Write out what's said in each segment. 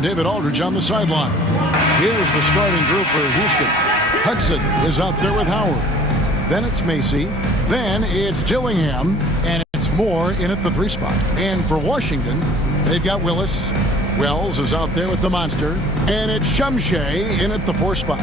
David Aldridge on the sideline. Here's the starting group for Houston. Hudson is out there with Howard. Then it's Macy. Then it's Dillingham. And it's Moore in at the 3 spot. And for Washington, they've got Willis. Wells is out there with the monster. And it's Shumshay in at the 4 spot.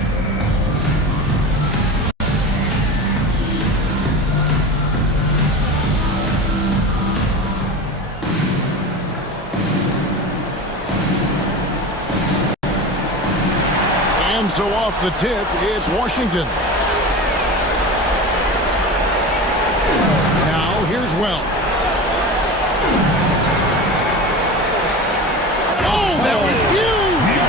And so off the tip, it's Washington. Now here's Wells. Oh, that was huge!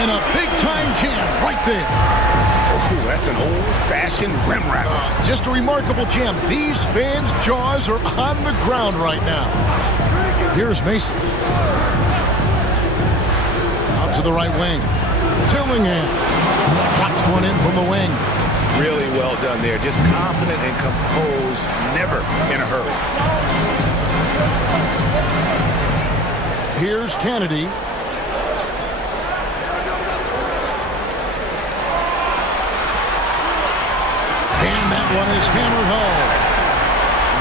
And a big-time jam right there. Oh, that's an old-fashioned rim wrapper. Just a remarkable jam. These fans' jaws are on the ground right now. Here's Mason. Out to the right wing. Dillingham drops one in from the wing. Really well done there. Just confident and composed, never in a hurry. Here's Kennedy. And that one is hammered home.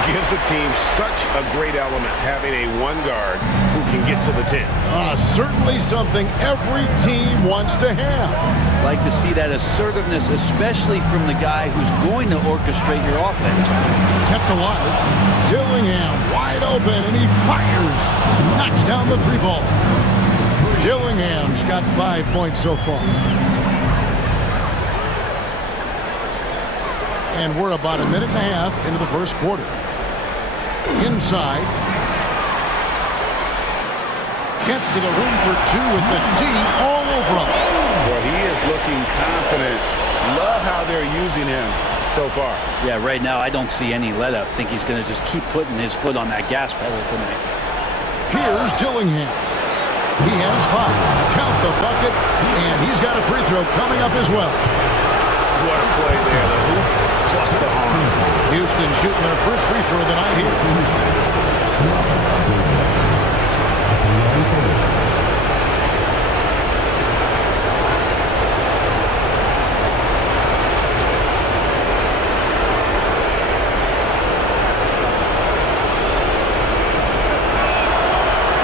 Gives the team such a great element having a one guard who can get to the 10. Certainly something every team wants to have. Like to see that assertiveness, especially from the guy who's going to orchestrate your offense. Kept alive. Dillingham wide open, and he fires. Knocks down the 3 ball. Dillingham's got 5 points so far. And we're about a minute and a half into the first quarter. Inside. Gets to the rim for 2 with the D all over him. Well, he is looking confident. Love how they're using him so far. Yeah, right now I don't see any let up. I think he's going to just keep putting his foot on that gas pedal tonight. Here's Dillingham. He has 5. Count the bucket, and he's got a free throw coming up as well. What a play there. The hoop plus the harm. Houston shooting their first free throw of the night here.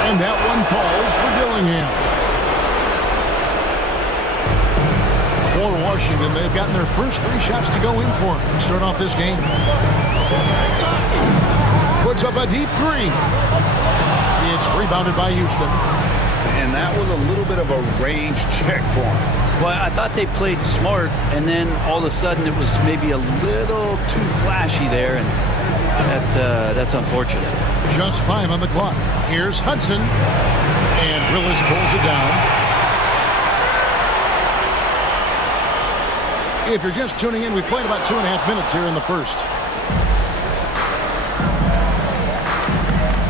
And that one falls for Dillingham. For Washington, they've gotten their first 3 shots to go in for to start off this game. Puts up a deep 3. It's rebounded by Houston. And that was a little bit of a range check for him. Well, I thought they played smart, and then all of a sudden it was maybe a little too flashy there, and that's unfortunate. Just 5 on the clock. Here's Hudson. And Willis pulls it down. If you're just tuning in, we played about 2.5 minutes here in the first.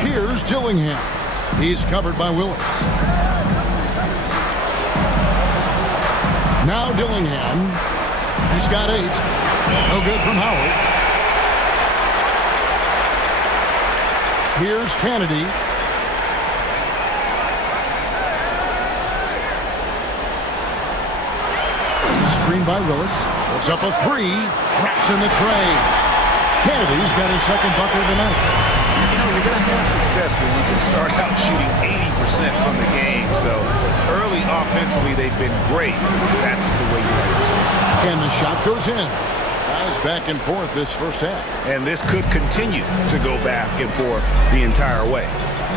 Here's Dillingham. He's covered by Willis. Now Dillingham. He's got 8. No good from Howard. Here's Kennedy. Screen by Willis. Puts up a 3. Drops in the tray. Kennedy's got his second bucket of the night. You know, you're going to have success when you can start out shooting 80% from the game. So early offensively, they've been great. That's the way you like to swing. And the shot goes in. Guys back and forth this first half. And this could continue to go back and forth the entire way.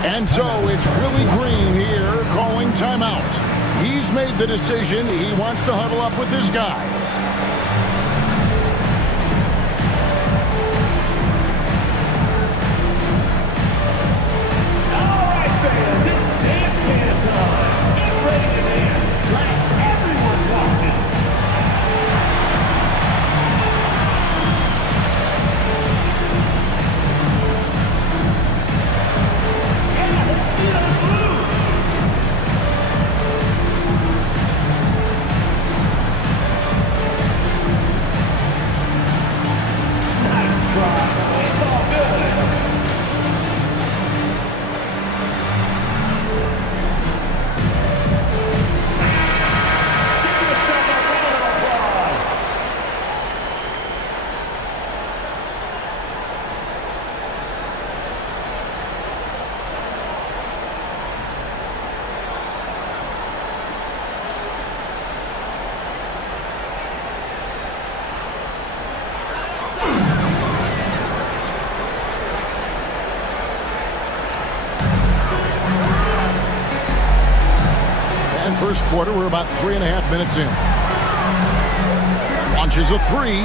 And so it's Willie Green here calling timeout. He's made the decision. He wants to huddle up with his guys. All right, fans, it's dance time. Get ready to dance like everyone's watching. Yeah, let's see those moves. first quarter. We're about 3.5 minutes in. Launches a three.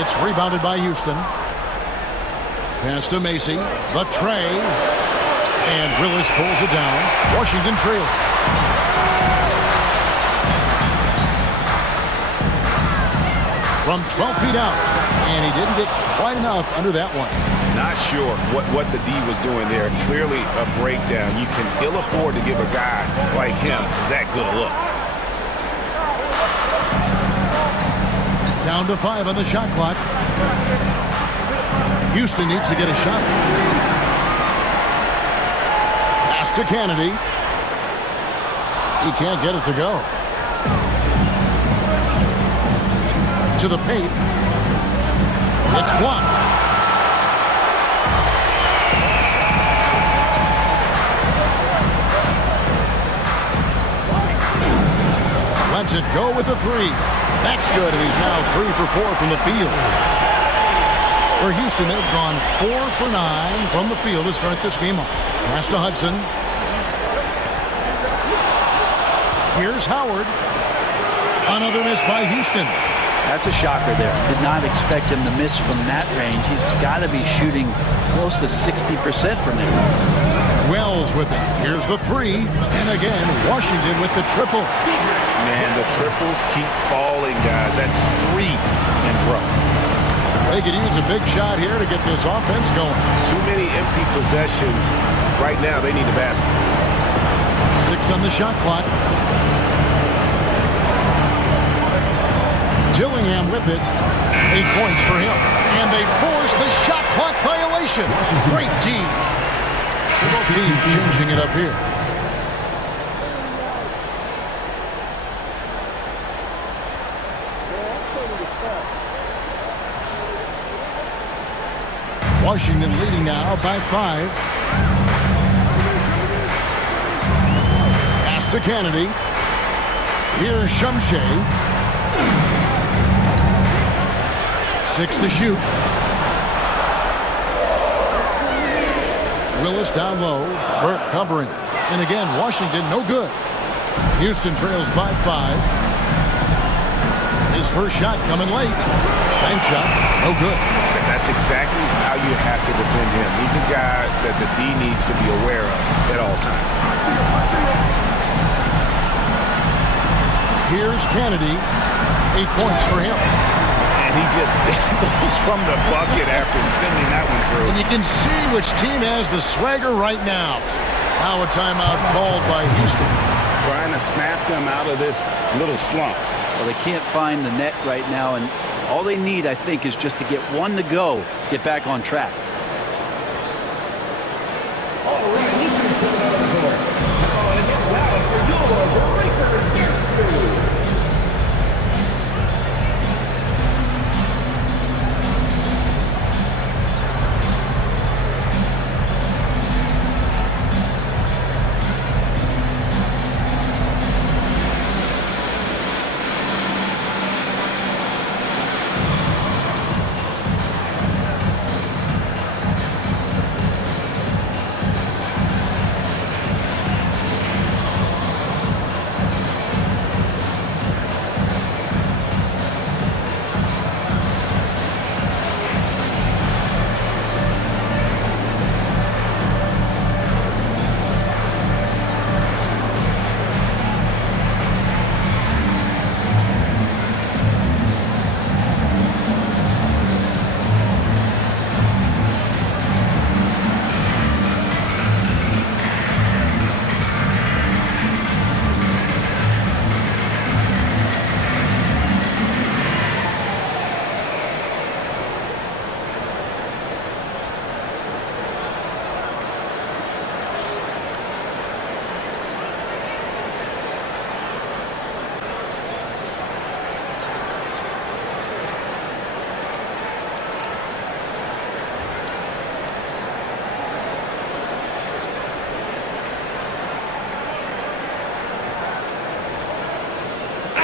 It's rebounded by Houston. Pass to Macy. The tray. And Willis pulls it down. Washington trails. From 12 feet out. And he didn't get quite enough under that one. Not sure what the D was doing there. Clearly a breakdown. You can ill afford to give a guy like him that good a look. Down to 5 on the shot clock. Houston needs to get a shot. Pass to Kennedy. He can't get it to go. To the paint. It's blocked. Lets it go with the three. That's good, and he's now 3 for 4 from the field. For Houston, they've gone 4 for 9 from the field to start this game off. Pass to Hudson. Here's Howard. Another miss by Houston. That's a shocker there. Did not expect him to miss from that range. He's got to be shooting close to 60% from there. Wells with it. Here's the three. And again, Washington with the triple. Man, the triples keep falling, guys. That's 3 in a row. They could use a big shot here to get this offense going. Too many empty possessions. Right now, they need a basket. 6 on the shot clock. Gillingham with it. 8 points for him. And they force the shot clock violation. Great team. Both teams changing it up here. Washington leading now by 5. Pass to Kennedy. Here's Shumshay. 6 to shoot. Willis down low. Burke covering. And again, Washington no good. Houston trails by 5. His first shot coming late. Bank shot, no good. That's exactly how you have to defend him. He's a guy that the D needs to be aware of at all times. Here's Kennedy. 8 points for him. And he just dangles from the bucket after sending that one through. And you can see which team has the swagger right now. Now a timeout called by Houston. Trying to snap them out of this little slump. Well, they can't find the net right now, and all they need, I think, is just to get one to go, get back on track. All right, Houston's coming out of the court. Now, and it's valid for your breaker yesterday.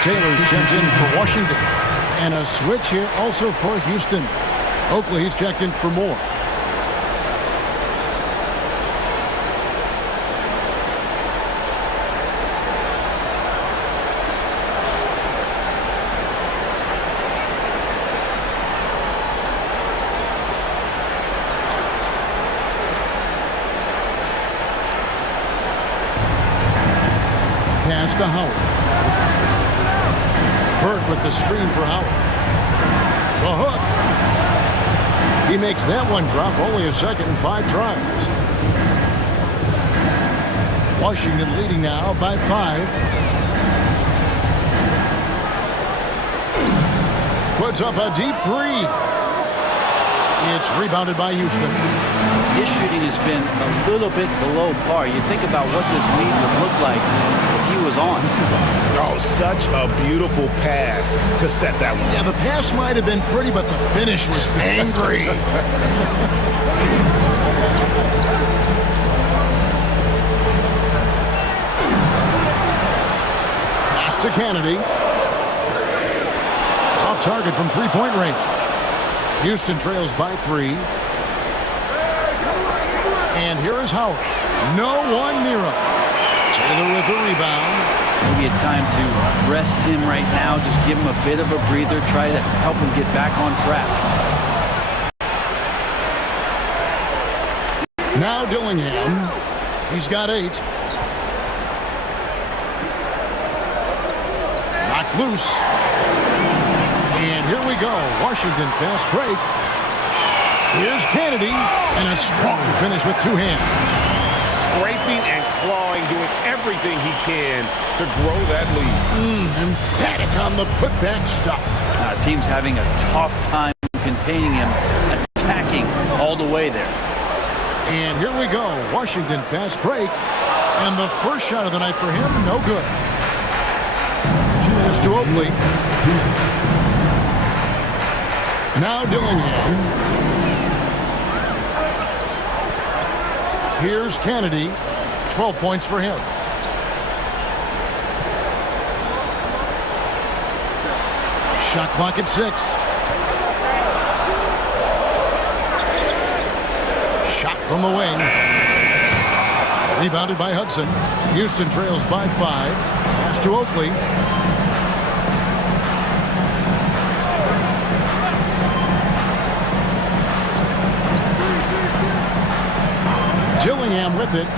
Taylor's checked in for Washington. And a switch here also for Houston. Oakley's checked in for more. pass to Howard. Burke with the screen for Howard. The hook. He makes that one drop, only a second and 5 tries. Washington leading now by 5. Puts up a deep 3. It's rebounded by Houston. His shooting has been a little bit below par. You think about what this lead would look like if he was on. Oh, such a beautiful pass to set that one. Yeah, the pass might have been pretty, but the finish was angry. Pass to Kennedy. Off target from three-point range. Houston trails by 3. And here is Howard. No one near him. Taylor with the rebound. Maybe a time to rest him right now. Just give him a bit of a breather. Try to help him get back on track. Now Dillingham. He's got 8. Knocked loose. And here we go. Washington fast break. Here's Kennedy, and a strong finish with 2 hands. Scraping and clawing, doing everything he can to grow that lead. Emphatic on the putback stuff. Team's having a tough time containing him, attacking all the way there. And here we go. Washington fast break. And the first shot of the night for him, no good. Pass to Oakley. Now Dillingham. Here's Kennedy. 12 points for him. Shot clock at 6. Shot from the wing. Rebounded by Hudson. Houston trails by 5. Pass to Oakley. Dillingham with it.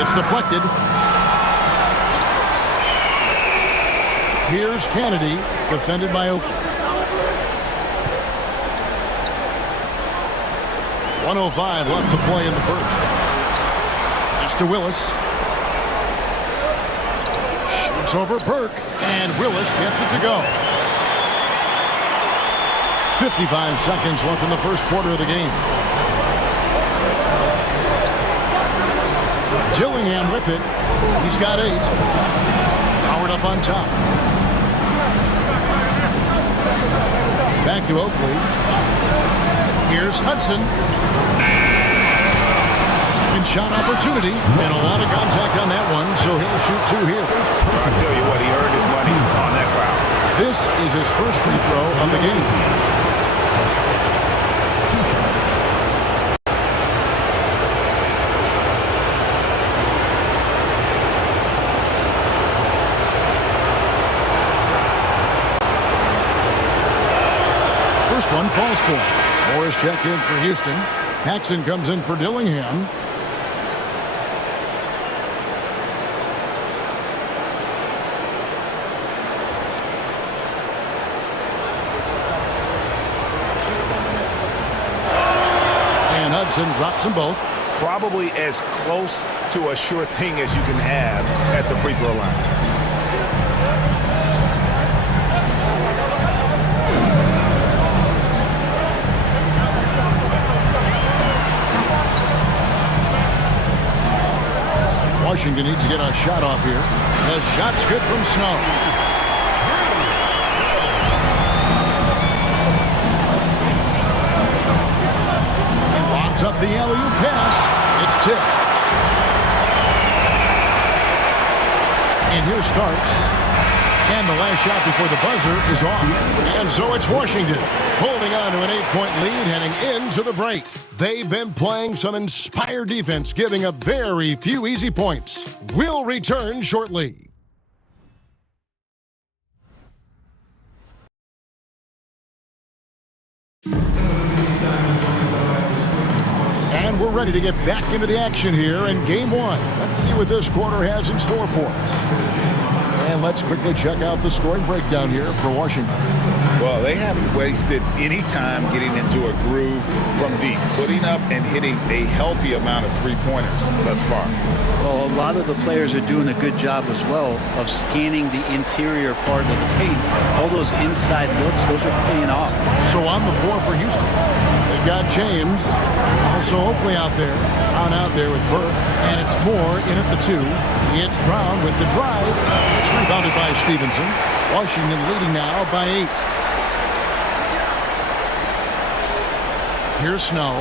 It's deflected. Here's Kennedy, defended by Oakley. 1:05 left to play in the first. Pass to Willis. Shoots over Burke, and Willis gets it to go. 55 seconds left in the first quarter of the game. Dillingham with it. He's got 8. Howard up on top. Back to Oakley. Here's Hudson. Second shot opportunity. And a lot of contact on that one, so he'll shoot 2 here. I'll tell you what, he earned his money on that foul. This is his first free throw of the game. First one falls for him. Morris check in for Houston. Paxson comes in for Dillingham. And Hudson drops them both. Probably as close to a sure thing as you can have at the free throw line. Washington needs to get a shot off here. The shot's good from Snow. And lobs up the alley-oop pass. It's tipped. And here Starks. And the last shot before the buzzer is off. And so it's Washington holding on to an 8-point lead heading into the break. They've been playing some inspired defense, giving up very few easy points. We'll return shortly. And And we're ready to get back into the action here in game one. Let's see what this quarter has in store for us. And let's quickly check out the scoring breakdown here for Washington. Well, they haven't wasted any time getting into a groove from deep, putting up and hitting a healthy amount of three-pointers thus far. Well, a lot of the players are doing a good job as well of scanning the interior part of the paint. All those inside looks, those are paying off. So on the floor for Houston, they've got James, also Oakley out there, Brown out there with Burke, and it's Moore in at the 2. It's Brown with the drive. It's rebounded by Stevenson. Washington leading now by 8. Here's Snow.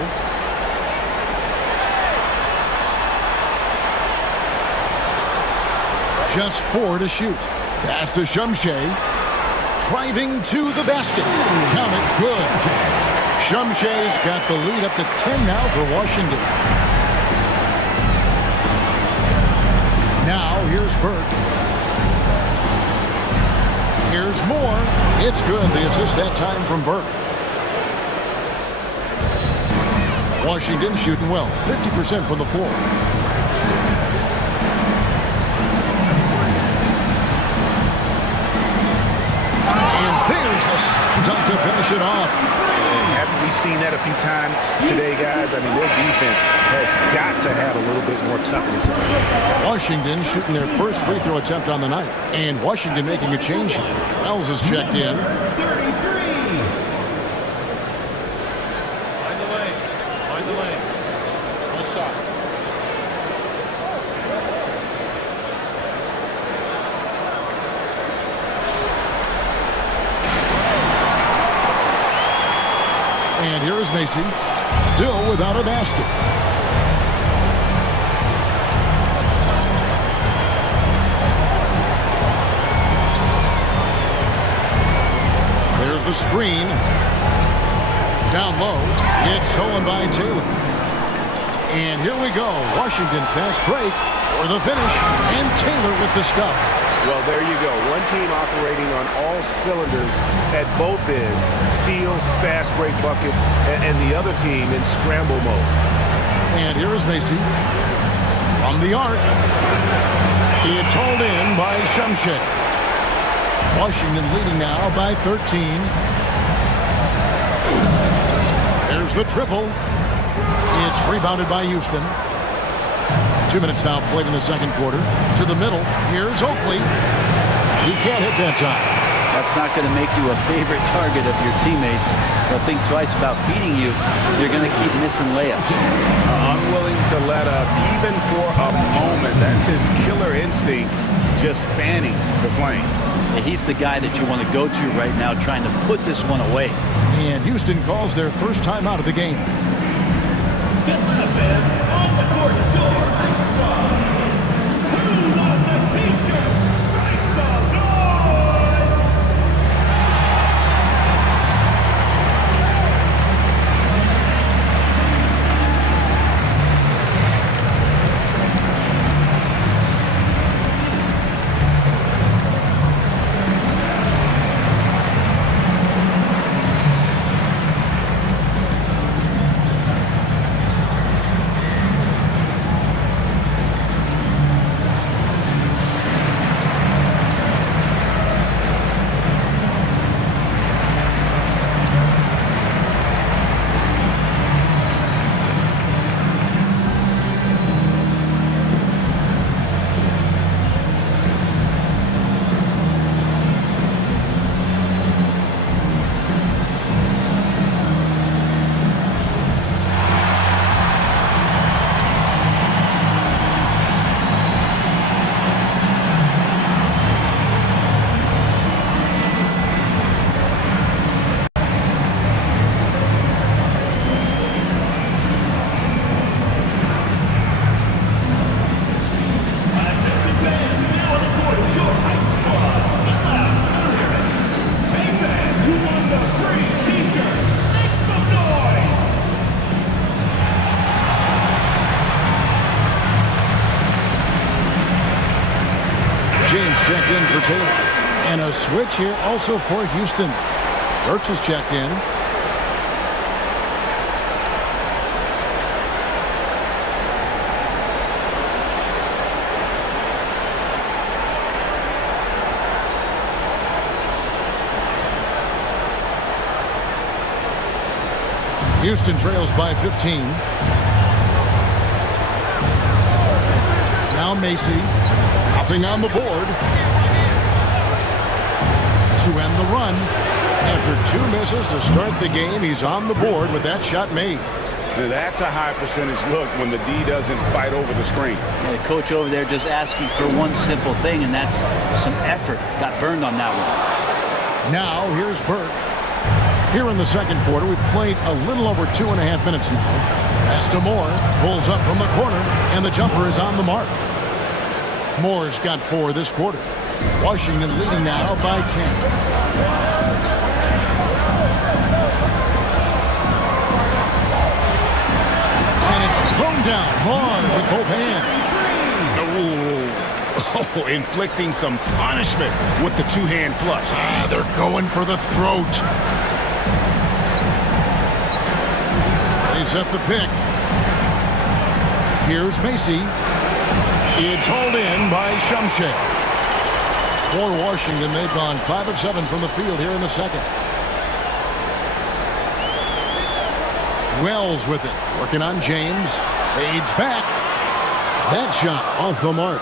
Just 4 to shoot. Pass to Shumshay. Driving to the basket. Count it. Good. Shumshay's got the lead up to 10 now for Washington. Now here's Burke. Here's Moore. It's good. The assist that time from Burke. Washington shooting well. 50% from the floor. And there's the slam dunk to finish it off. Haven't we seen that a few times today, guys? I mean, their defense has got to have a little bit more toughness in it. Washington shooting their first free throw attempt on the night. And Washington making a change here. Wells is checked in. 33. Find the lane. One shot. And here is Macy, still without a basket. There's the screen. Down low, it's stolen by Taylor. And here we go. Washington fast break for the finish. And Taylor with the stuff. Well, there you go. One team operating on all cylinders at both ends. Steals, fast break buckets, and the other team in scramble mode. And here is Macy. From the arc. It's hauled in by Shumshay. Washington leading now by 13. There's the triple. It's rebounded by Houston. 2 minutes now played in the second quarter. To the middle. Here's Oakley. He can't hit that time. That's not going to make you a favorite target of your teammates. They'll think twice about feeding you. You're going to keep missing layups. Unwilling to let up even for a moment. That's his killer instinct, just fanning the flame. And he's the guy that you want to go to right now, trying to put this one away. And Houston calls their first time out of the game. Atlanta fans, on the court, your Ike Squad. Who wants a t-shirt? Make some noise! checked in for Taylor. And a switch here also for Houston. Burks is checked in. Houston trails by 15. Now Macy. Nothing on the board. To end the run. After 2 misses to start the game, he's on the board with that shot made. Now that's a high percentage look when the D doesn't fight over the screen. The coach over there just asking for one simple thing, and that's some effort. Got burned on that one. Now here's Burke. Here in the second quarter, we've played a little over 2.5 minutes now. Pass to Moore, pulls up from the corner, and the jumper is on the mark. Moore's got 4 this quarter. Washington leading now by 10. And it's thrown down hard with both hands. Oh, inflicting some punishment with the 2-hand flush. They're going for the throat. They set the pick. Here's Macy. It's hauled in by Shumshay. For Washington, they've gone 5 of 7 from the field here in the second. Wells with it. Working on James. Fades back. That shot off the mark.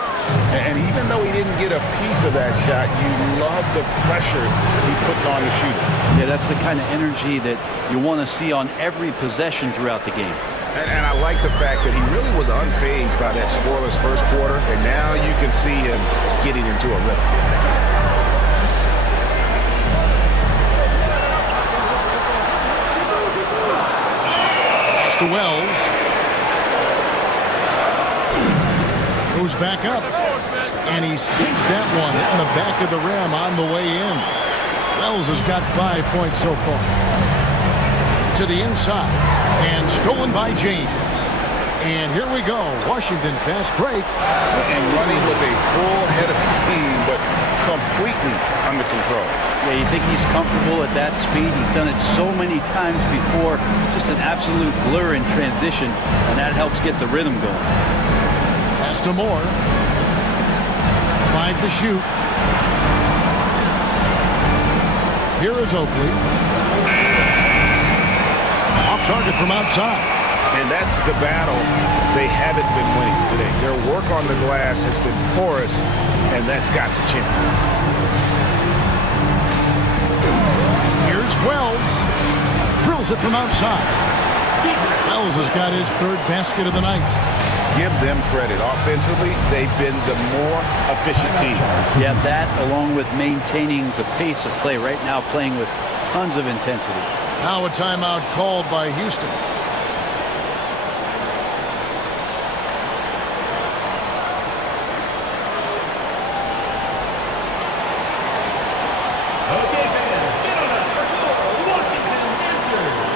And even though he didn't get a piece of that shot, you love the pressure he puts on the shooter. Yeah, that's the kind of energy that you want to see on every possession throughout the game. And I like the fact that he really was unfazed by that scoreless first quarter, and now you can see him getting into a rhythm. Pass to Wells. Goes back up. And he sinks that one in the back of the rim on the way in. Wells has got 5 points so far. To the inside. And stolen by James. And here we go. Washington fast break. And running with a full head of steam, but completely under control. Yeah, you think he's comfortable at that speed. He's done it so many times before. Just an absolute blur in transition, and that helps get the rhythm going. Pass to Moore. 5 to shoot. Here is Oakley. Off target from outside. And that's the battle they haven't been winning today. Their work on the glass has been porous, and that's got to change. Here's Wells. Drills it from outside. Wells has got his 3rd basket of the night. Give them credit. Offensively, they've been the more efficient team. Yeah, that along with maintaining the pace of play right now, playing with tons of intensity. Now a timeout called by Houston. Okay, fans, get on up for your Washington answers.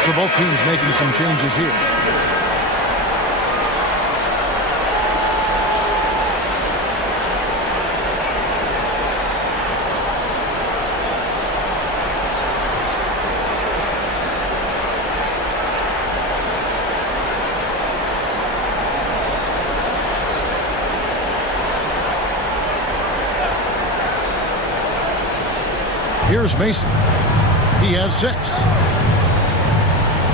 So both teams making some changes here. Here's Mason. He has 6.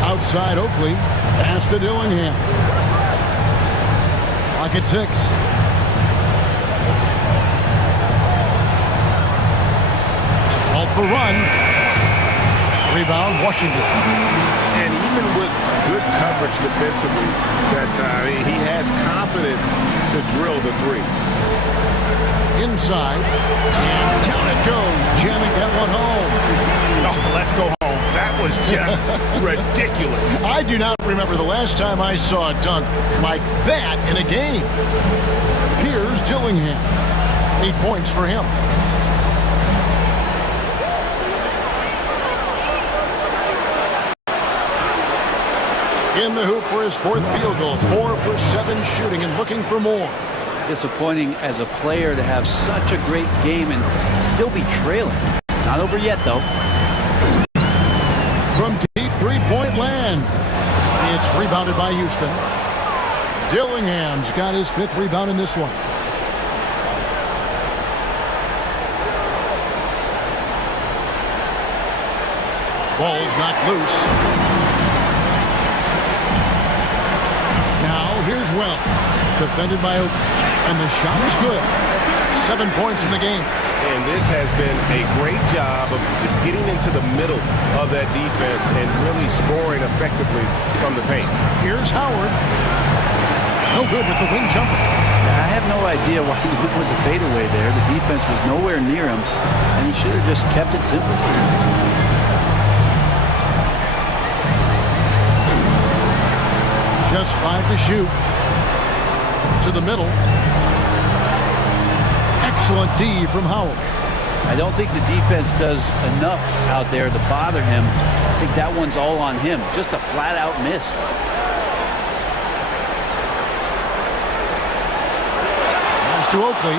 Outside Oakley. Pass to Dillingham. Clock at 6. To halt the run. Rebound, Washington. And even with good coverage defensively that time, he has confidence to drill the 3. Inside. And down it goes. Jamming that one home. Oh, let's go home. That was just ridiculous. I do not remember the last time I saw a dunk like that in a game. Here's Dillingham. 8 points for him. In the hoop for his 4th field goal. 4 for 7 shooting and looking for more. Disappointing as a player to have such a great game and still be trailing. Not over yet, though. From deep three-point land. It's rebounded by Houston. Dillingham's got his 5th rebound in this one. Ball's knocked loose. Now here's Wells. Defended by Oak. And the shot is good. 7 points in the game. And this has been a great job of just getting into the middle of that defense and really scoring effectively from the paint. Here's Howard. No good with the wing jumper. I have no idea why he went with the fadeaway there. The defense was nowhere near him, and he should have just kept it simple. Just 5 to shoot. To the middle. Excellent D from Howard. I don't think the defense does enough out there to bother him. I think that one's all on him. Just a flat-out miss. Pass to Oakley.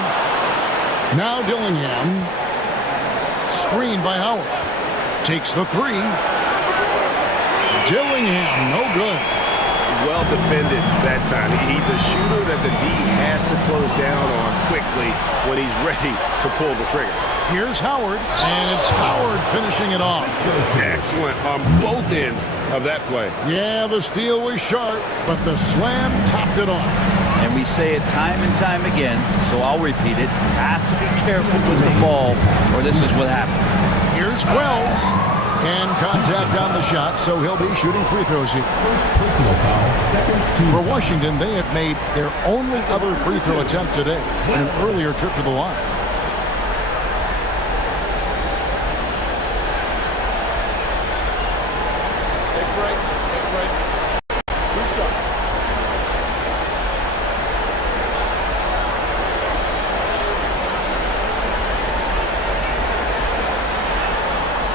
Now Dillingham. Screened by Howard. Takes the 3. Dillingham, no good. Well defended that time. He's a shooter that the D has to close down on quickly when he's ready to pull the trigger. Here's Howard, and it's Howard finishing it off. Excellent on both ends of that play. Yeah, the steal was sharp, but the slam topped it off. And we say it time and time again, so I'll repeat it. You have to be careful with the ball, or this is what happens. Here's Wells. And contact on the shot, so he'll be shooting free throws here. First personal foul, second For Washington, they have made their only other free throw attempt today in an earlier trip to the line. Take a break. Take a break. 2 shots.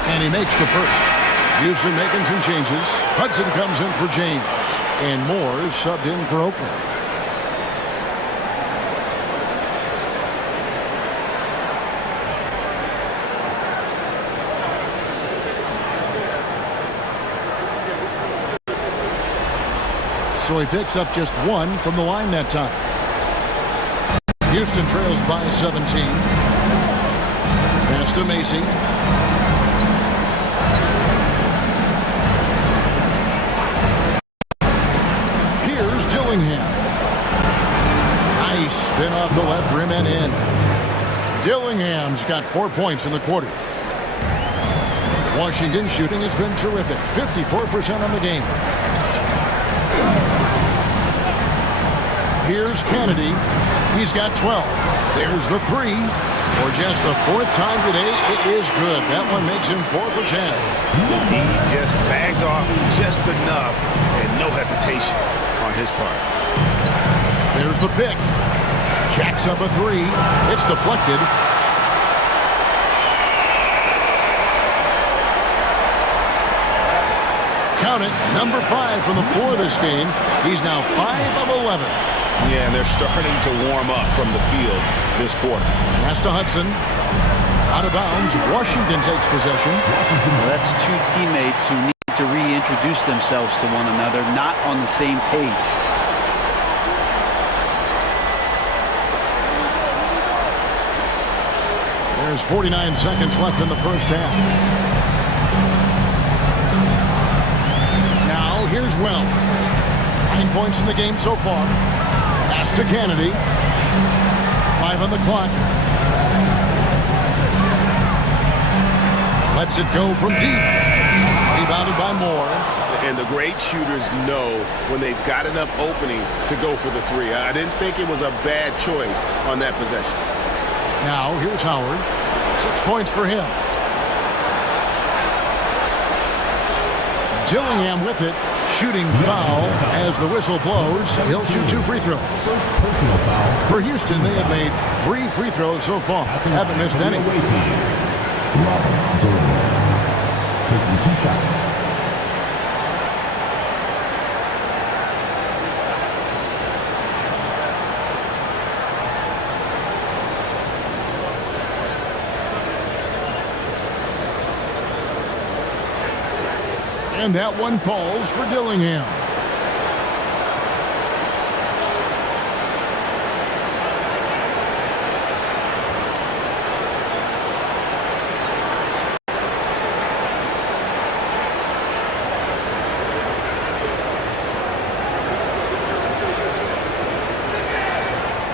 And he makes the first. Houston making some changes. Hudson comes in for James. And Moore is subbed in for Oakland. So he picks up just 1 from the line that time. Houston trails by 17. Pass to Macy. Nice spin off the left rim and in. Dillingham's got 4 points in the quarter. Washington shooting has been terrific. 54% on the game. Here's Kennedy. He's got 12. There's the 3. For just the 4th time today, it is good. That one makes him 4 for 10. He just sagged off just enough and no hesitation on his part. There's the pick. Jacks up a 3. It's deflected. Count it, number 5 from the floor this game. He's now 5 of 11. Yeah, and they're starting to warm up from the field this quarter. Pass to Hudson. Out of bounds. Washington takes possession. Well, that's 2 teammates who need to reintroduce themselves to one another, not on the same page. There's 49 seconds left in the first half. Now, here's Wells. 9 points in the game so far. Pass to Kennedy. 5 on the clock. Lets it go from deep. Rebounded by Moore. And the great shooters know when they've got enough opening to go for the three. I didn't think it was a bad choice on that possession. Now, here's Howard. 6 points for him. Gillingham with it. Shooting foul as the whistle blows. He'll shoot 2 free throws. First personal foul. For Houston, they have made 3 free throws so far. Haven't missed any. Away team. Robert Dillon. Taking 2 shots. And that one falls for Dillingham.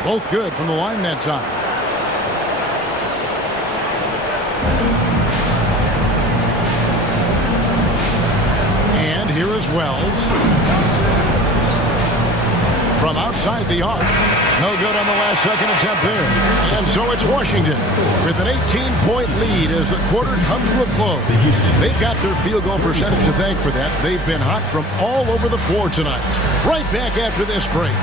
Both good from the line that time. Here is Wells. From outside the arc. No good on the last second attempt there. And so it's Washington with an 18-point lead as the quarter comes to a close. They've got their field goal percentage to thank for that. They've been hot from all over the floor tonight. Right back after this break.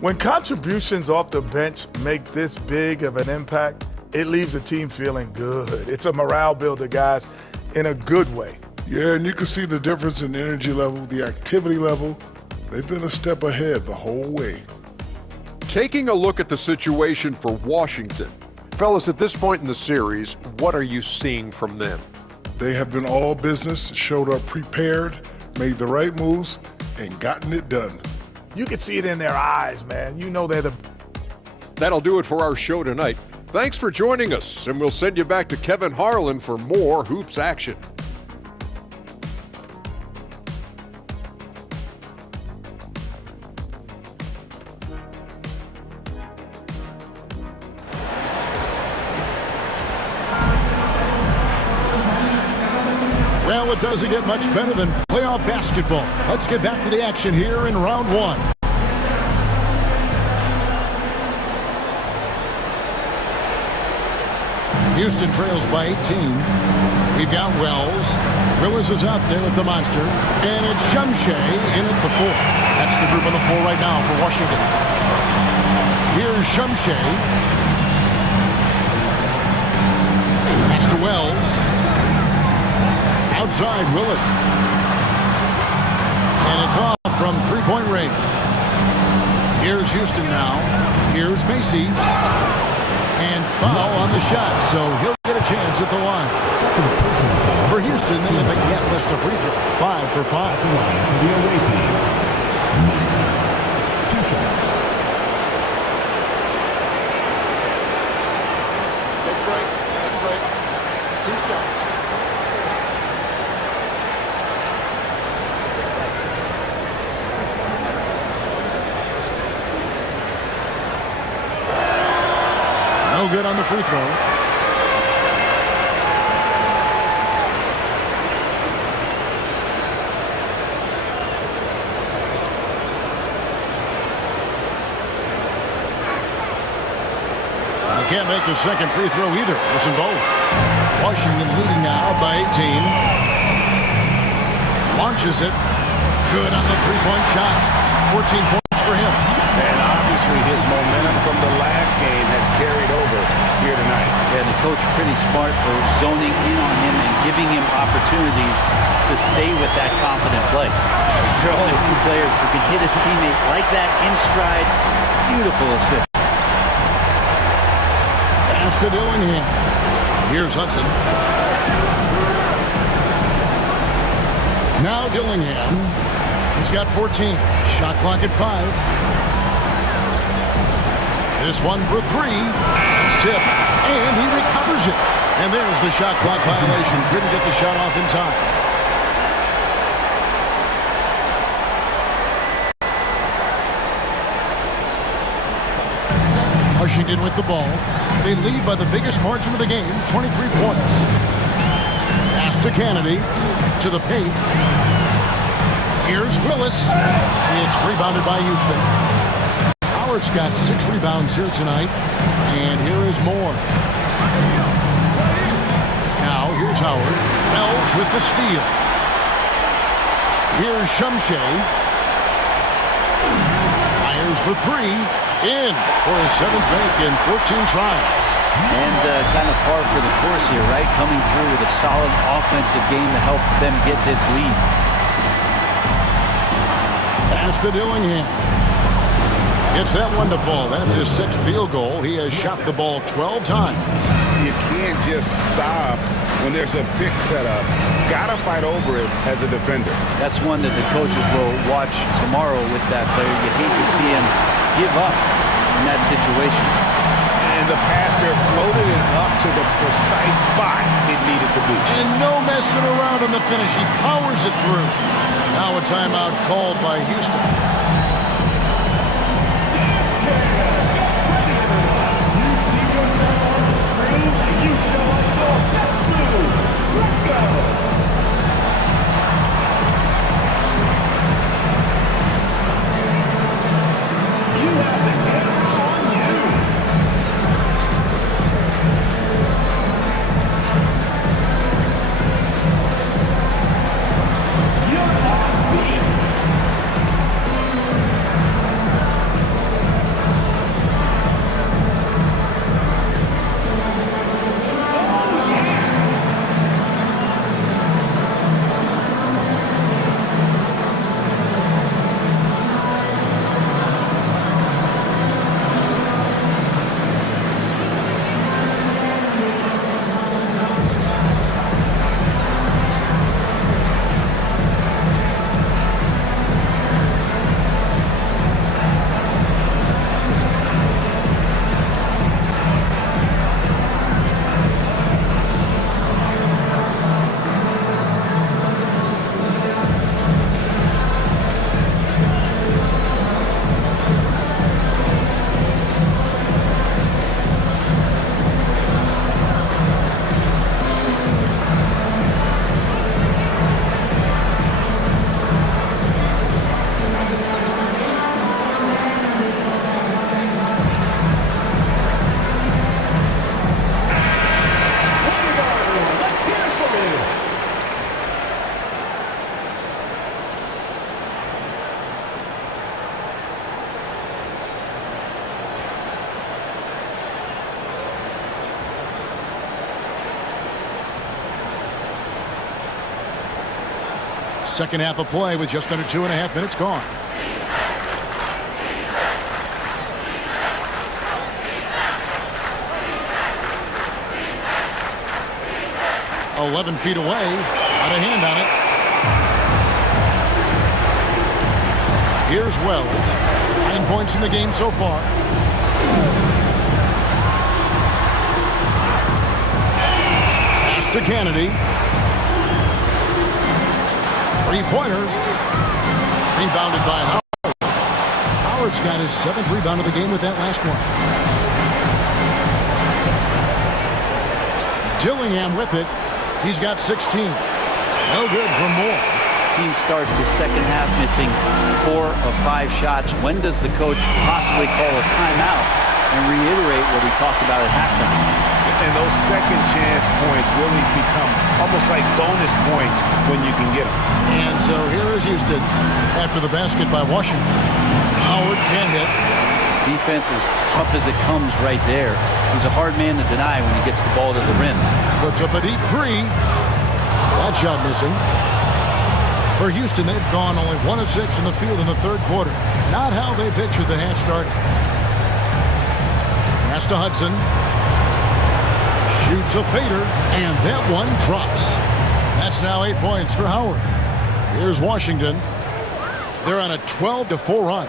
When contributions off the bench make this big of an impact, it leaves the team feeling good. It's a morale builder, guys, in a good way. Yeah, and you can see the difference in energy level, the activity level. They've been a step ahead the whole way. Taking a look at the situation for Washington. Fellas, at this point in the series, what are you seeing from them? They have been all business, showed up prepared, made the right moves, and gotten it done. You can see it in their eyes, man. You know they're the... That'll do it for our show tonight. Thanks for joining us, and we'll send you back to Kevin Harlan for more Hoops action. Well, it doesn't get much better than playoff basketball. Let's get back to the action here in round 1. Houston trails by 18. We've got Wells. Willis is out there with the monster. And it's Shumshay in at the 4. That's the group on the floor right now for Washington. Here's Shumshay. Pass to Wells. Outside Willis. And it's off from 3-point range. Here's Houston now. Here's Macy. And foul on the shot, so he'll get a chance at the line. For Houston, they haven't yet missed a free throw. 5 for 5. For the away team. Mason. 2 shots. Take a break. 2 shots. No good on the free throw. Can't make the second free throw either. Listen both. Washington leading now by 18. Launches it. Good on the three-point shot. 14 points for him. And obviously his momentum from the last game has carried over here tonight. And the coach pretty smart for zoning in on him and giving him opportunities to stay with that confident play. There are only a few players who can hit a teammate like that in stride. Beautiful assist. Pass to Dillingham. Here's Hudson. Now Dillingham. He's got 14. Shot clock at 5. This one for 3. It's tipped, and he recovers it. And there's the shot clock violation. Couldn't get the shot off in time. Washington with the ball. They lead by the biggest margin of the game, 23 points. Pass to Kennedy. To the paint. Here's Willis. It's rebounded by Houston. Howard's got 6 rebounds here tonight. And here is Moore. Now here's Howard. Wells with the steal. Here's Shumshay. Fires for 3. In for his 7th make in 14 tries. And kind of par for the course here, right? Coming through with a solid offensive game to help them get this lead. Pass to Dillingham. Gets that one to fall. That's his 6th field goal. He has shot the ball 12 times. You can't just stop when there's a pick set up. Gotta fight over it as a defender. That's one that the coaches will watch tomorrow with that player. You hate to see him give up in that situation. And the pass there floated it up to the precise spot it needed to be. And no messing around on the finish. He powers it through. Now a timeout called by Houston. Let's go! Second half of play with just under 2.5 minutes gone. "11 feet away, got a hand on it." Here's Wells. 9 points in the game so far. Pass to Kennedy. Three-pointer. Rebounded by Howard. Howard's got his 7th rebound of the game with that last one. Dillingham with it. He's got 16. No good for Moore. Team starts the second half missing 4 of 5 shots. When does the coach possibly call a timeout and reiterate what he talked about at halftime? And those second chance points really become almost like bonus points when you can get them. And so here is Houston after the basket by Washington. Howard can't hit. Defense as tough as it comes right there. He's a hard man to deny when he gets the ball to the rim. Puts up a deep three. That shot missing. For Houston, they've gone only 1 of 6 in the field in the third quarter. Not how they pictured the half started. Pass to Hudson. Shoots a fader, and that one drops. That's now 8 points for Howard. Here's Washington. They're on a 12-4 run.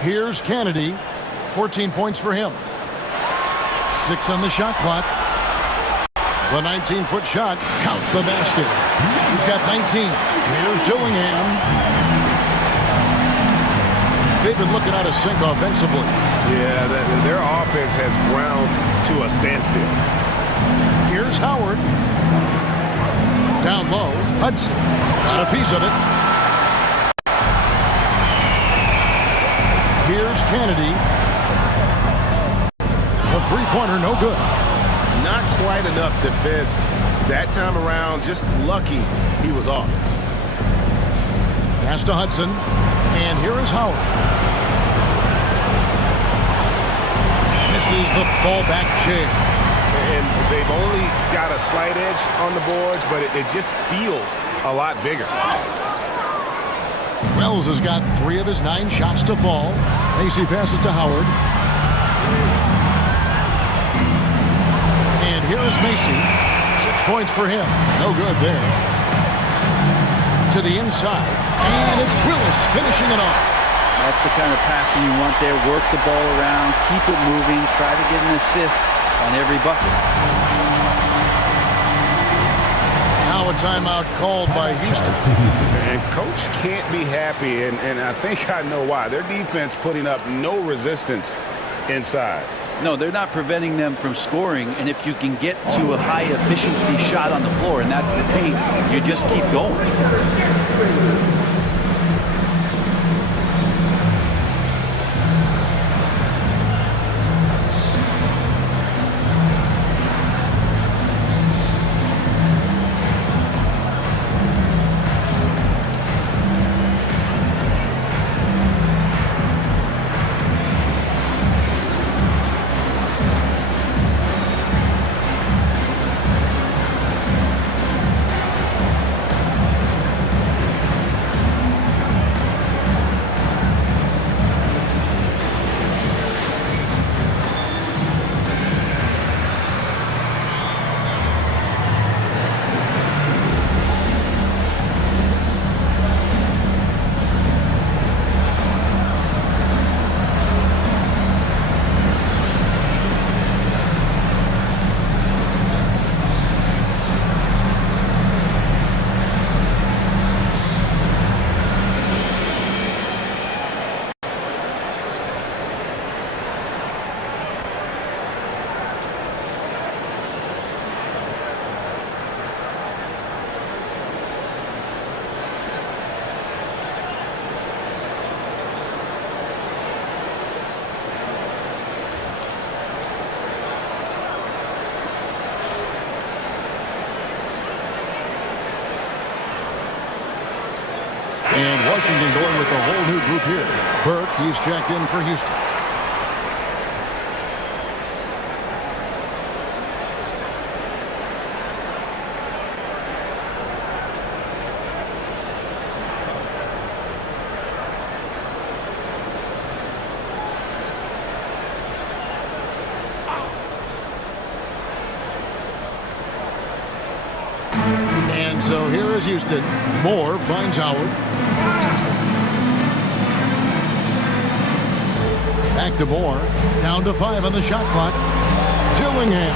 Here's Kennedy. 14 points for him. 6 on the shot clock. The 19-foot shot. Count the basket. He's got 19. Here's Dillingham. They've been looking out of sync offensively. Yeah, their offense has ground to a standstill. Here's Howard. Down low. Hudson. Got a piece of it. Here's Kennedy. The three-pointer, no good. Not quite enough defense that time around. Just lucky he was off. Pass to Hudson. And here is Howard. This is the fallback jam. And they've only got a slight edge on the boards, but it just feels a lot bigger. Wells has got 3 of his 9 shots to fall. Macy passes to Howard. And here is Macy. 6 points for him. No good there. To the inside. And it's Willis finishing it off. That's the kind of passing you want there. Work the ball around, keep it moving, try to get an assist on every bucket. Now a timeout called by Houston. And coach can't be happy, and I think I know why. Their defense putting up no resistance inside. No, they're not preventing them from scoring, and if you can get to a high-efficiency shot on the floor, and that's the paint, you just keep going. And Washington going with a whole new group here. Burke, he's checked in for Houston. And so here is Houston. Moore finds Howard. Back to Moore. Down to 5 on the shot clock. Dillingham.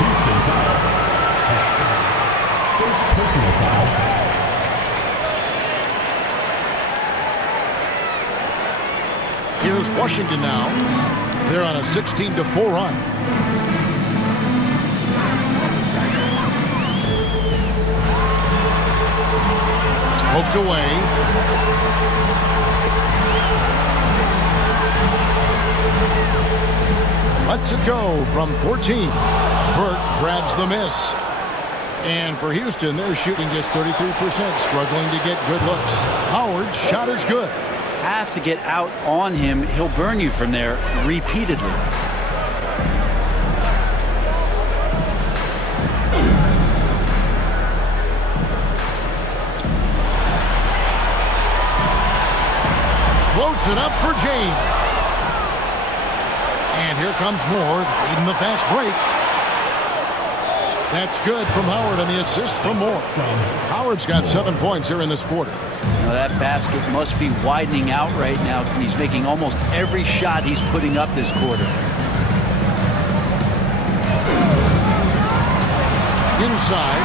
Houston foul. First personal foul. Here's Washington now. They're on a 16-4 run. Poked away. Lets it go from 14. Burke grabs the miss. And for Houston, they're shooting just 33%, struggling to get good looks. Howard's shot is good. Have to get out on him. He'll burn you from there repeatedly. Floats it up for James. And here comes Moore, leading the fast break. That's good from Howard on the assist from Moore. Howard's got 7 points here in this quarter. Now that basket must be widening out right now. He's making almost every shot he's putting up this quarter. Inside.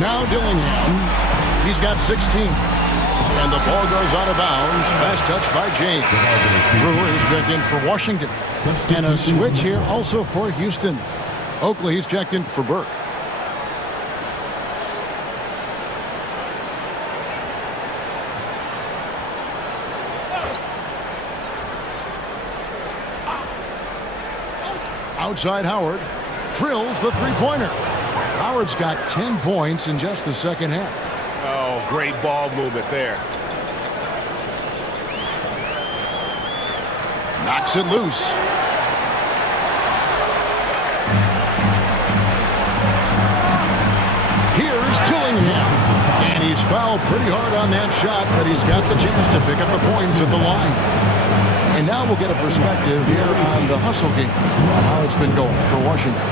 Now Dillingham. He's got 16. And the ball goes out of bounds. Last touch by James. Brewer is checked in for Washington. And a switch here also for Houston. Oakley, he's checked in for Burke. Outside Howard. Drills the three-pointer. Howard's got 10 points in just the second half. Oh, great ball movement there. Knocks it loose. Here's Dillingham. And he's fouled pretty hard on that shot, but he's got the chance to pick up the points at the line. And now we'll get a perspective here on the hustle game, how it's been going for Washington.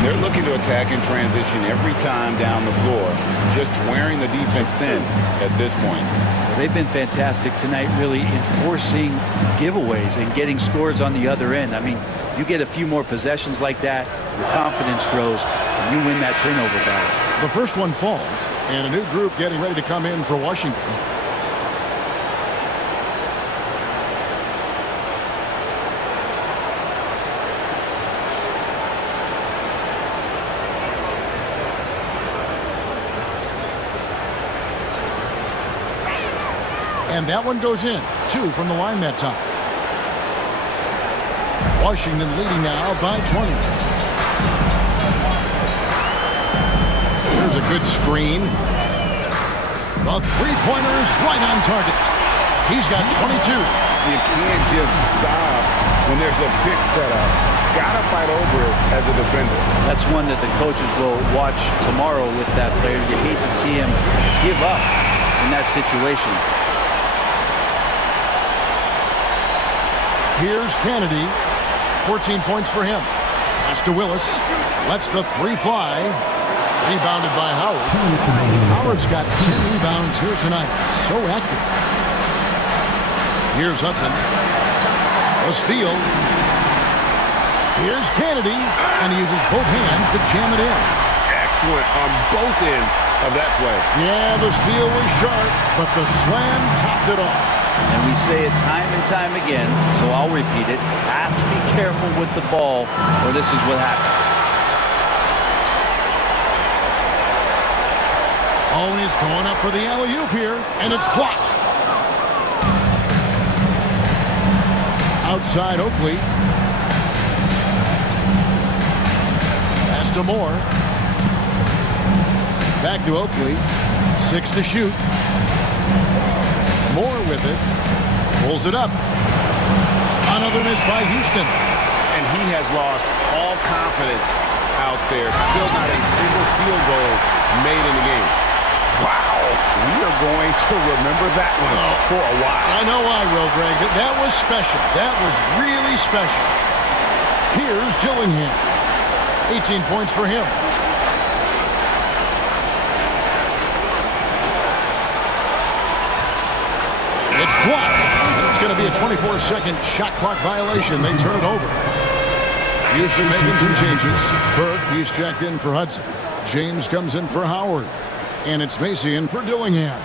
They're looking to attack in transition every time down the floor, just wearing the defense thin at this point. They've been fantastic tonight, really enforcing giveaways and getting scores on the other end. I mean, you get a few more possessions like that, your confidence grows, and you win that turnover battle. The first one falls, and a new group getting ready to come in for Washington. And that one goes in. 2 from the line that time. Washington leading now by 20. There's a good screen. The three-pointer is right on target. He's got 22. You can't just stop when there's a big setup. Gotta fight over it as a defender. That's one that the coaches will watch tomorrow with that player. You hate to see him give up in that situation. Here's Kennedy. 14 points for him. Pass to Willis. Lets the three fly. Rebounded by Howard. Howard's got 10 rebounds here tonight. So active. Here's Hudson. A steal. Here's Kennedy. And he uses both hands to jam it in. Excellent on both ends of that play. Yeah, the steal was sharp, but the slam topped it off. And we say it time and time again, so I'll repeat it. Have to be careful with the ball, or this is what happens. Always going up for the alley-oop here, and it's blocked. Outside Oakley. Pass to Moore. Back to Oakley. 6 to shoot. Moore with it. Pulls it up. Another miss by Houston. And he has lost all confidence out there. Still not a single field goal made in the game. Wow. We are going to remember that one for a while. I know I will, Greg. That was special. That was really special. Here's Dillingham. 18 points for him. It's blocked. It's going to be a 24-second shot clock violation. They turn it over. Houston making some changes. Burke, he's checked in for Hudson. James comes in for Howard. And it's Macy in for Dillingham.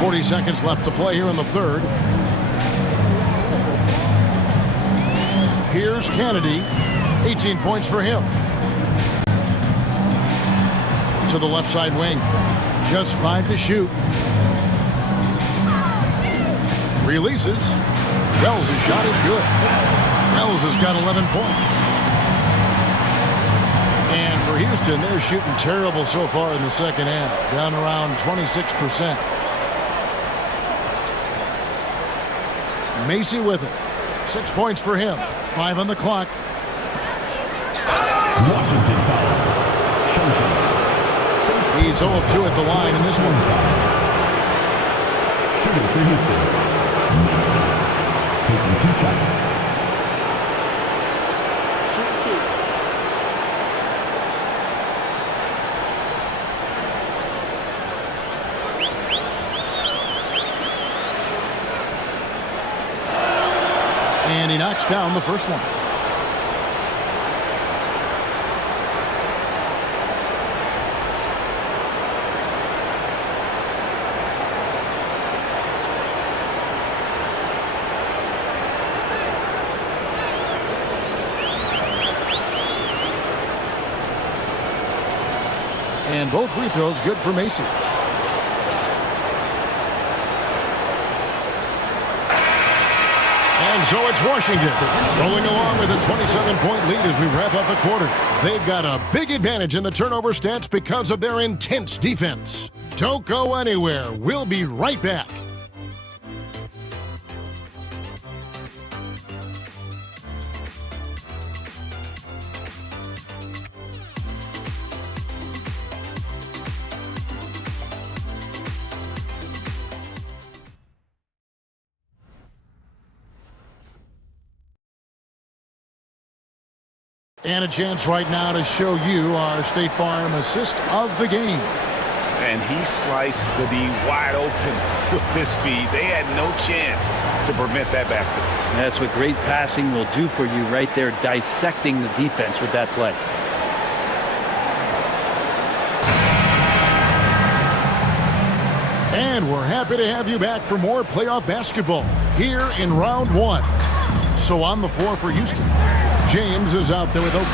.40 seconds left to play here in the third. Here's Kennedy. 18 points for him. To the left side wing. Just 5 to shoot. Releases. Wells' shot is good. Wells has got 11 points. And for Houston, they're shooting terrible so far in the second half, down around 26%. Macy with it. 6 points for him. 5 on the clock. Washington foul. He's 0 of 2 at the line in this one. Shooting for Houston. Macy. Taking 2 shots. Shoot 2. And he knocks down the first one. And both free throws good for Macy. And so it's Washington rolling along with a 27-point lead as we wrap up the quarter. They've got a big advantage in the turnover stats because of their intense defense. Don't go anywhere. We'll be right back. And a chance right now to show you our State Farm assist of the game. And he sliced the D wide open with this feed. They had no chance to prevent that basket. That's what great passing will do for you right there, dissecting the defense with that play. And we're happy to have you back for more playoff basketball here in round 1. So on the floor for Houston, James is out there with Oakley.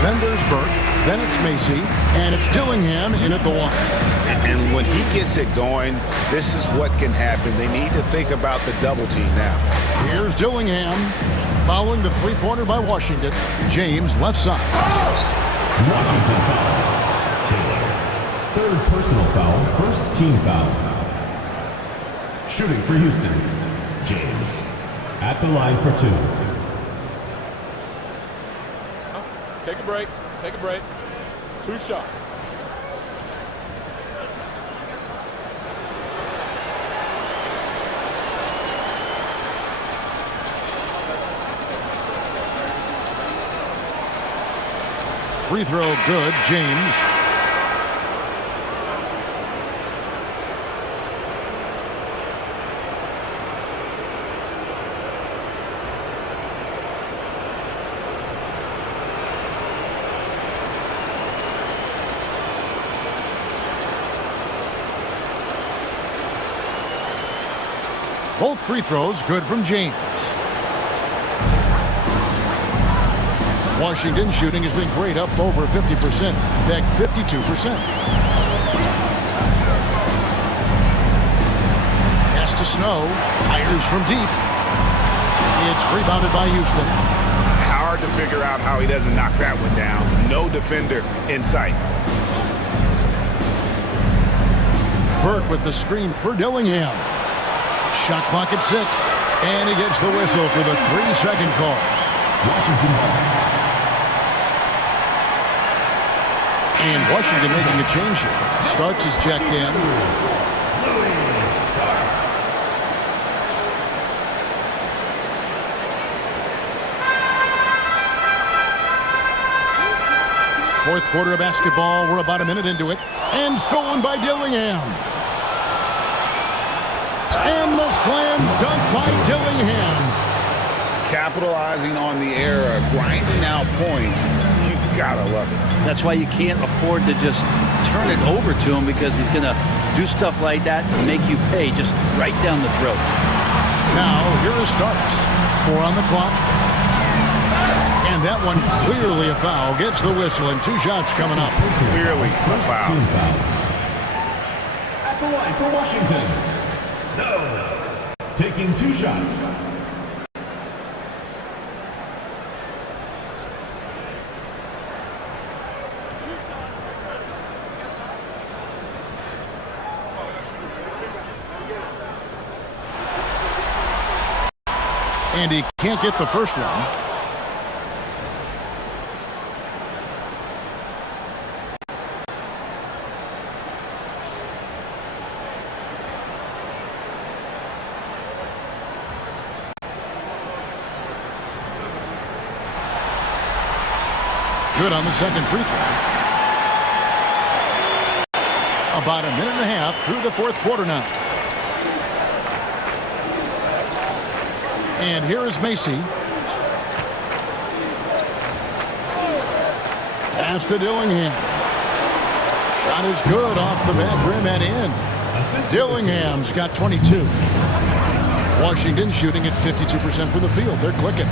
Then there's Burke, then it's Macy, and it's Dillingham in at the 1. And when he gets it going, this is what can happen. They need to think about the double team now. Here's Dillingham following the three-pointer by Washington. James left side. Washington foul. Taylor. Third personal foul. First team foul. Shooting for Houston. James. At the line for 2. Take a break. Take a break. 2 shots. Free throw good, James. Both free throws good from James. Washington shooting has been great, up over 50%. In fact, 52%. Pass to Snow. Fires from deep. It's rebounded by Houston. Hard to figure out how he doesn't knock that one down. No defender in sight. Burke with the screen for Dillingham. Shot clock at 6. And he gets the whistle for the 3-second call. Washington. And Washington making a change here. Starks is checked in. Fourth quarter of basketball. We're about a minute into it. And stolen by Dillingham. And the slam dunk by Dillingham. Capitalizing on the error, grinding out points. You gotta love it. That's why you can't afford to just turn it over to him, because he's going to do stuff like that to make you pay just right down the throat. Now, here is Starks. 4 on the clock. And that one clearly a foul. Gets the whistle, and 2 shots coming up. Clearly a foul. At the line for Washington. Snow. taking 2 shots. And he can't get the first one. Good on the second free throw. About a minute and a half through the fourth quarter now. And here is Macy. Pass to Dillingham. Shot is good off the back rim and in. Dillingham's got 22. Washington shooting at 52% from the field. They're clicking.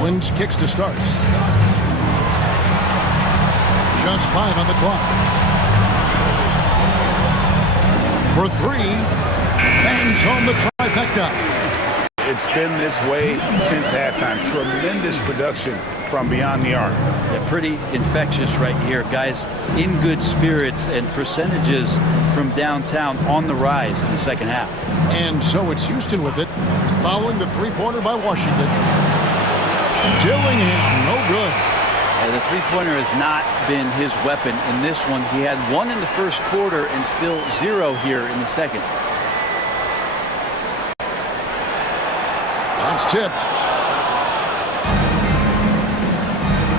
Owens kicks to Starks. Just 5 on the clock. For 3. Bangs home the trifecta. It's been this way since halftime. Tremendous production from beyond the arc. They're pretty infectious right here. Guys in good spirits and percentages from downtown on the rise in the second half. And so it's Houston with it, following the three-pointer by Washington. Dillingham, no good. The three-pointer has not been his weapon in this one. He had 1 in the first quarter and still 0 here in the second. That's tipped.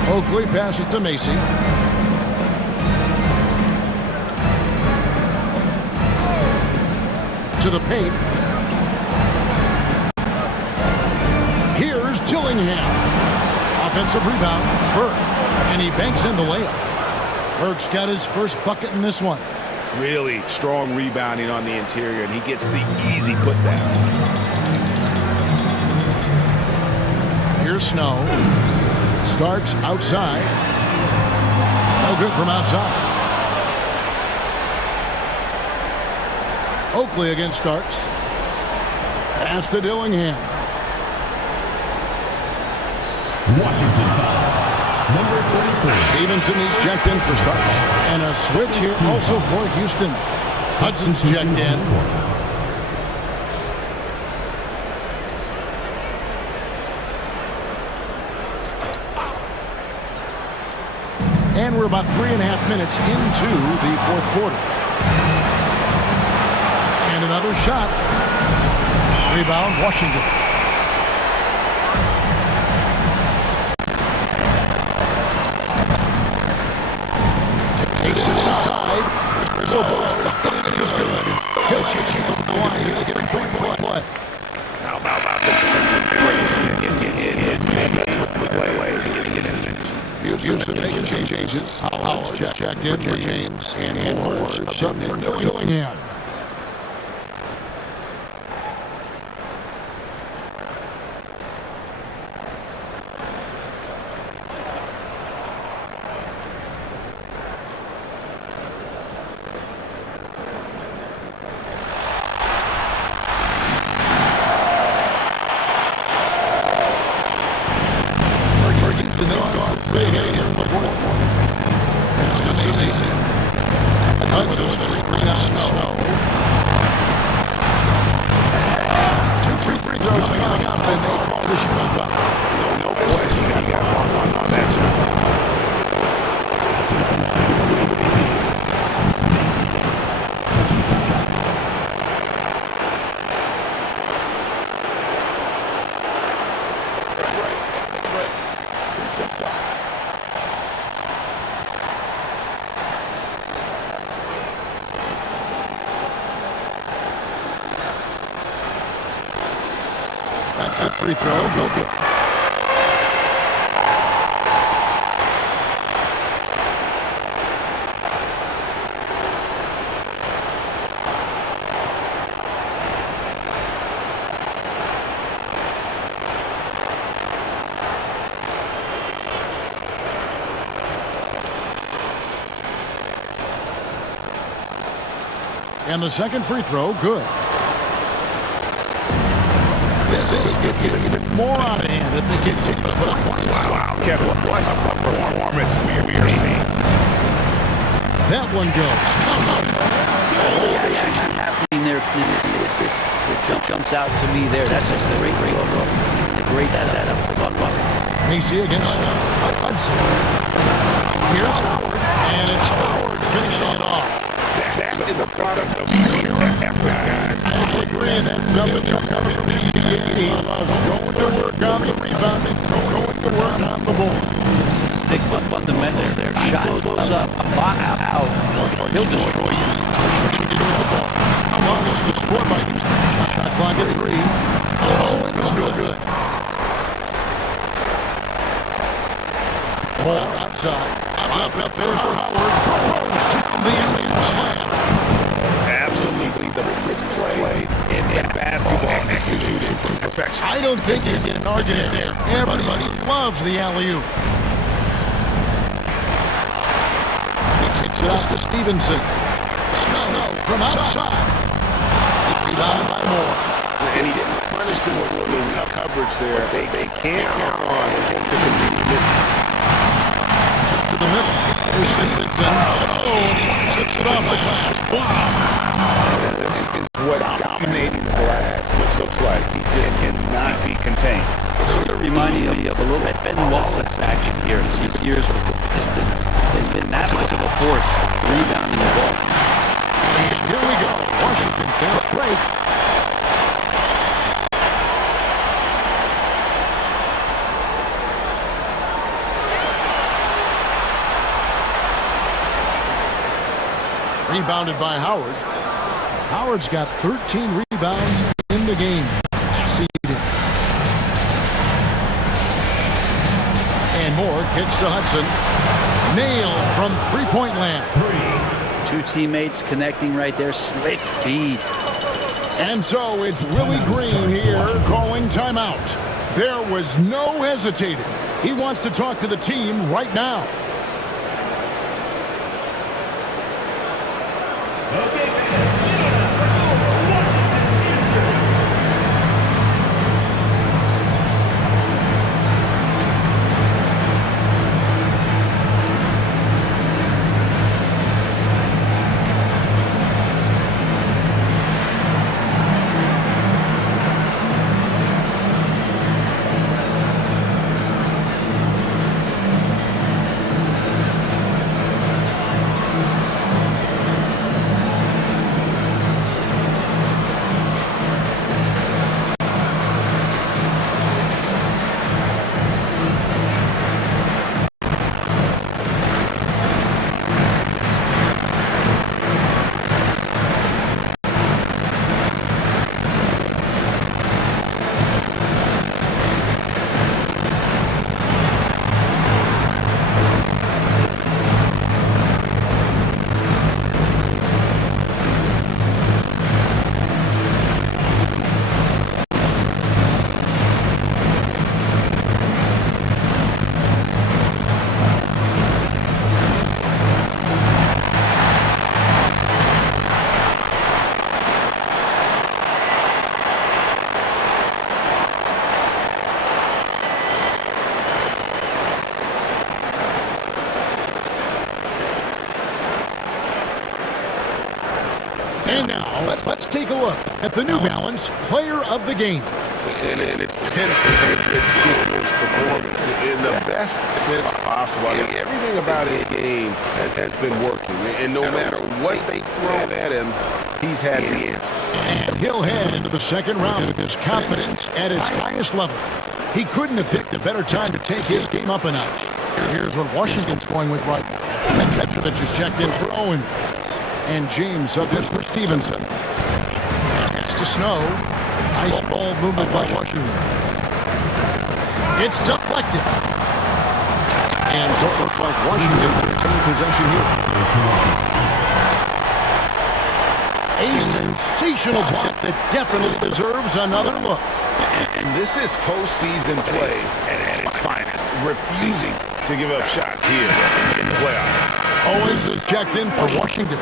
Oakley passes to Macy. To the paint. Here's Dillingham. Offensive rebound. Burke. And he banks in the layup. Burke's got his first bucket in this one. Really strong rebounding on the interior, and he gets the easy putback. Here's Snow. Starks outside. No good from outside. Oakley against Starks. Pass to Dillingham. Washington foul. Number 34. Stevenson is checked in for Starks. And a switch here also for Houston. Hudson's checked in. And we're about 3.5 minutes into the fourth quarter. And another shot. Rebound, Washington. Takes it inside. So bucket is good. He'll change the line. He'll get a free play. Houston making changes. Howard's checked in for James. And Edwards up for Dillingham. That free throw, no good. And the second free throw, good. This is getting even more out of hand if they continue to put up points. Wow, Kevin, what a performance we are seeing. That one goes. Happening there. It jumps out to me there. That's just a great setup. Macy against Hudson. Here's Howard. And it's Howard finishing it off. That is a product of pure effort, guys. I agree, that's nothing new coming from GCA. He loves going to work on the rebounding, going to work on the board. Stick fundamental there. Shot goes up, box out. He'll destroy you. How long is the score by Houston? Shot clock at 3. Oh, and it's no good. Ball outside. Up there for Howard. Throws down the alley slam. Absolutely the best play in basketball executed to perfection. I don't think you get an argument there. Everybody loves the alley-oop. He kicks it out to Stevenson. Snow from outside. Rebounded by Moore. And he didn't punish them with little coverage there. They can't count on him to continue this. To the middle. Here's Stevenson. Oh, he slips it off the glass. Wow. This is what dominating the glass looks like. He just cannot be contained. Reminding me of a little bit Ben Wallace action here. His years with the Pistons. He's been that much of a force rebounding the ball. And here we go. Washington fast break. Rebounded by Howard. Howard's got 13 rebounds in the game. Seeded. And Moore kicks to Hudson. Nailed from three-point land. Two teammates connecting right there. Slick feed. And so it's Willie Green here calling timeout. There was no hesitating. He wants to talk to the team right now. Okay, fans, give it up for Washington answers. And now, let's take a look at the New Balance Player of the Game. And it's 10 ridiculous performance in the best sense possible. I mean, everything about his game has been working. And no matter what they throw at him, he's had the answer. And he'll head into the second round with his confidence at its highest level. He couldn't have picked a better time to take his game up a notch. Here's what Washington's going with right now. Petrovic is checked in for Owen. And James up in for Stevenson. Pass to Snow. Nice ball movement by Washington. It's deflected. And so it looks like Washington to retain possession here. A sensational block that definitely deserves another look. And this is postseason play at its finest, refusing to give up shots here in the playoffs. Owens is checked in for Washington.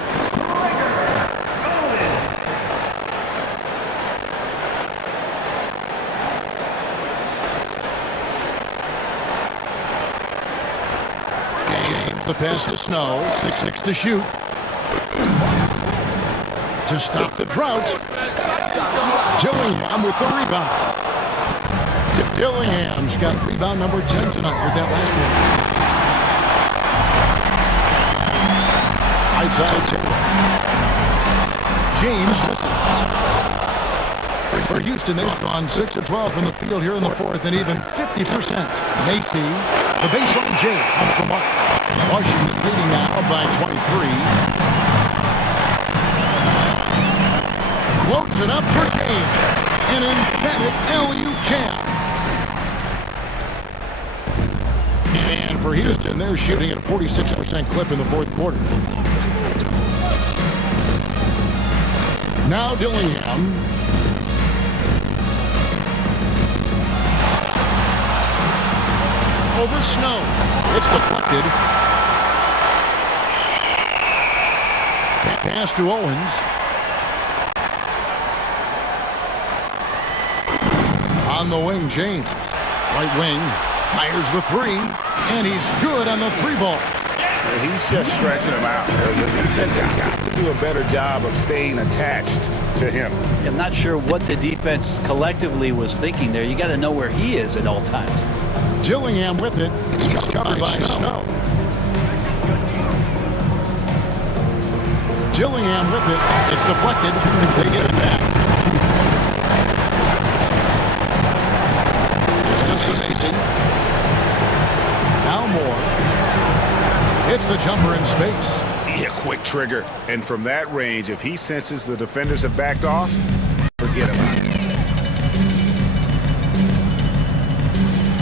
the pass to Snow. 6-6 to shoot. To stop the drought. Gillingham with the rebound. Gillingham's got rebound number 10 tonight with that last one. Right side Taylor. James misses. For Houston, they've gone 6 of 12 from the field here in the fourth, and even 50%. Macy, the baseline J off the mark. Washington leading now by 23. Floats it up for James. An emphatic LU champ. And for Houston, they're shooting at a 46% clip in the fourth quarter. Now Dillingham. Over Snow. It's deflected. Pass to Owens. On the wing, James. Right wing. Fires the three. And he's good on the three ball. He's just stretching him out. The defense has got to do a better job of staying attached to him. I'm not sure what the defense collectively was thinking there. You got to know where he is at all times. Gillingham with it. He's covered by Snow. Gillingham with it. It's deflected. They get it back. It's amazing. Now Moore. Hits the jumper in space. Yeah, quick trigger. And from that range, if he senses the defenders have backed off, forget about it.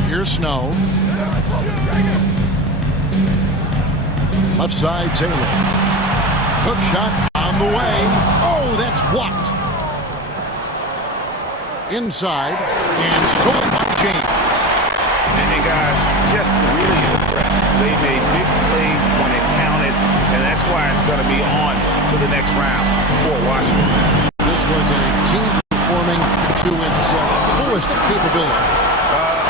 Here's Snow. Left side, Taylor. Hook shot on the way. Oh, that's blocked. Inside, and stolen by James. And guys, just really impressed. They made big plays when it counted, and that's why it's going to be on to the next round for Washington. This was a team performing to its fullest capability.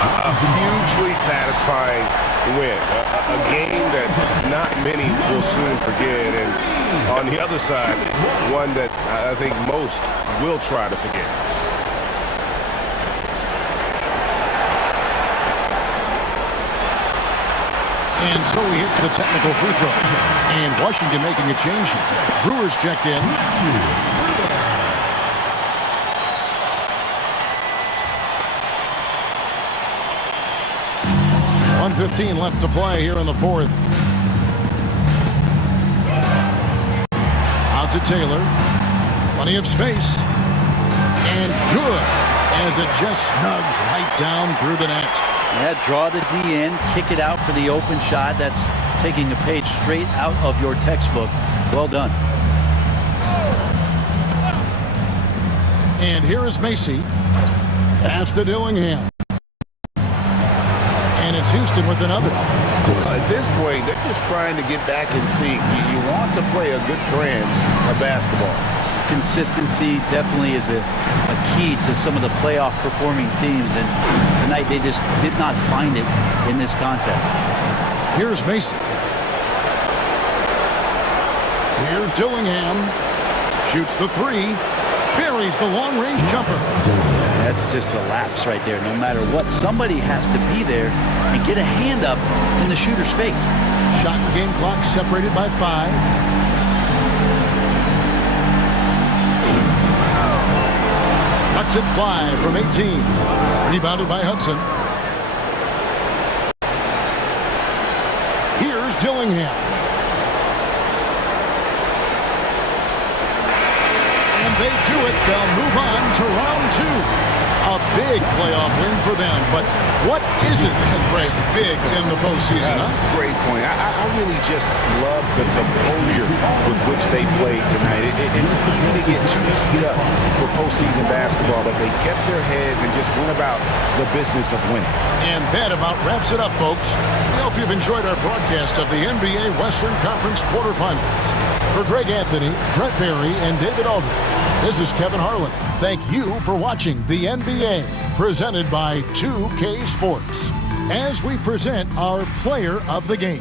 A hugely satisfying win. A game that not many will soon forget. And on the other side, one that I think most will try to forget. And so he hits the technical free throw. And Washington making a change here. Brewers checked in. 1:15 left to play here in the fourth. Out to Taylor. Plenty of space. And good as it just snugs right down through the net. Yeah, draw the D in, kick it out for the open shot. That's taking a page straight out of your textbook. Well done. And here is Macy. Pass to Dillingham. And it's Houston with another. At this point, they're just trying to get back in sync. You want to play a good brand of basketball. Consistency definitely is a key to some of the playoff performing teams, and tonight they just did not find it in this contest. Here's Mason. Here's Dillingham. Shoots the three. Buries the long-range jumper. That's just a lapse right there. No matter what, somebody has to be there and get a hand up in the shooter's face. Shot and game clock separated by 5. Lets it fly from 18. Rebounded by Hudson. Here's Dillingham. And they do it. They'll move on to round 2. A big playoff win for them. But what isn't, Greg, big in the postseason, huh? Great point. I really just love the composure with which they played tonight. It's easy to get too heated up for postseason basketball, but they kept their heads and just went about the business of winning. And that about wraps it up, folks. We hope you've enjoyed our broadcast of the NBA Western Conference quarterfinals. For Greg Anthony, Brett Berry, and David Aldridge, this is Kevin Harlan. Thank you for watching the NBA, presented by 2K Sports, as we present our player of the game.